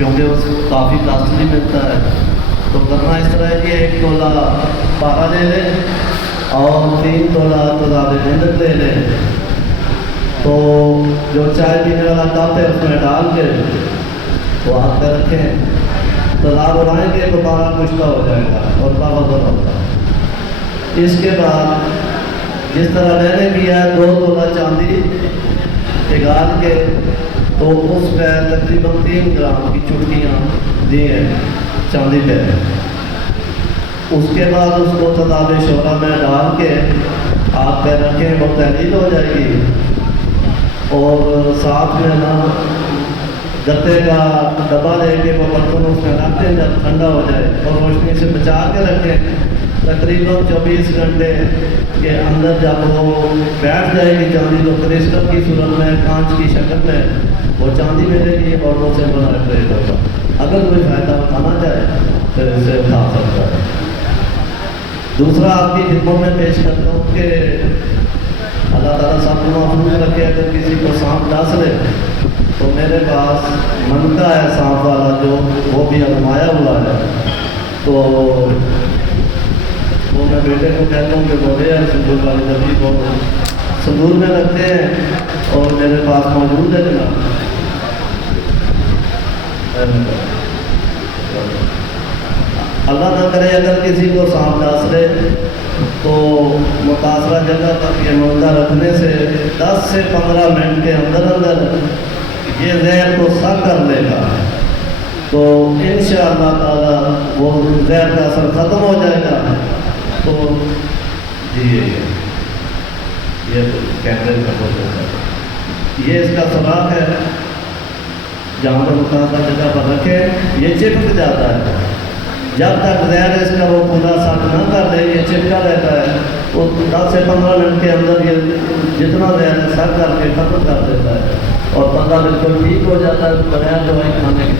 کیونکہ اس کو کافی کاسٹلی ملتا ہے. تو کرنا اس طرح ہے کہ 1 تولہ پارا لے لیں اور 3 تولہ تذاب گندک لے لیں. تو جو چائے پینے والا کپ ہے اس میں ڈال کے وہ ہاتھ پہ رکھیں، تذاب اڑائیں گے تو پارا کشتہ ہو جائے گا اور پاور ہوگا. اس کے بعد جس طرح میں نے کیا ہے 2 تولہ چاندی پگھال کے تو اس پہ تقریباً 3 گرام کی چٹکیاں دی ہیں چاندی پہ. اس کے بعد اس کو تذاب شعلہ میں ڈال کے آپ پہ رکھیں، وہ تحلیل ہو جائے گی. اور ساتھ میں نا گتے کا ڈبہ لے کے وہ برتن اس میں رکھ دیں جب ٹھنڈا ہو جائے اور روشنی سے بچا کے رکھیں. تقریباً 24 گھنٹے کے اندر جب وہ بیٹھ جائے گی چاندی تو کرسٹل کی صورت میں کانچ کی شکل میں وہ چاندی ملے گی اور وہ سے بنا ریٹ ہوگا. اگر کوئی فائدہ اٹھانا چاہے تو اسے اٹھا سکتا ہے. دوسرا آپ کی خدمت میں پیش کرتا ہوں کہ اللہ تعالیٰ سب کو محفوظ رکھے. اگر کسی کو سانپ ڈس لے تو میرے پاس منکا ہے سانپ والا جو وہ بھی آزمایا ہوا ہے. تو وہ میں بیٹے کو کہتا ہوں کہ بولے ہیں سندور والی دبی کو سندور میں رکھتے ہیں اور میرے پاس موجود ہے جناب. اللہ نہ کرے اگر کسی کو سانپ ڈس لے تو متاثرہ جگہ پر یہ منکا رکھنے سے 10 سے 15 منٹ کے اندر اندر یہ زہر کو سک کر لے گا. تو انشاءاللہ تعالیٰ وہ زہر کا اثر ختم ہو جائے گا. تو یہ کیمرے کا ہوتا ہے، یہ اس کا سراغ ہے جہاں پر متاثرہ جگہ پر رکھے یہ چپک جاتا ہے. جب تک زہر اس کا وہ پورا سک نہ کر لے یہ چپکا رہتا ہے. وہ 10 سے 15 منٹ کے اندر یہ جتنا زہر ہے سک کر کے ختم کر دیتا ہے اور بندہ بالکل ٹھیک ہو جاتا ہے بغیر دوائی کھانے کے.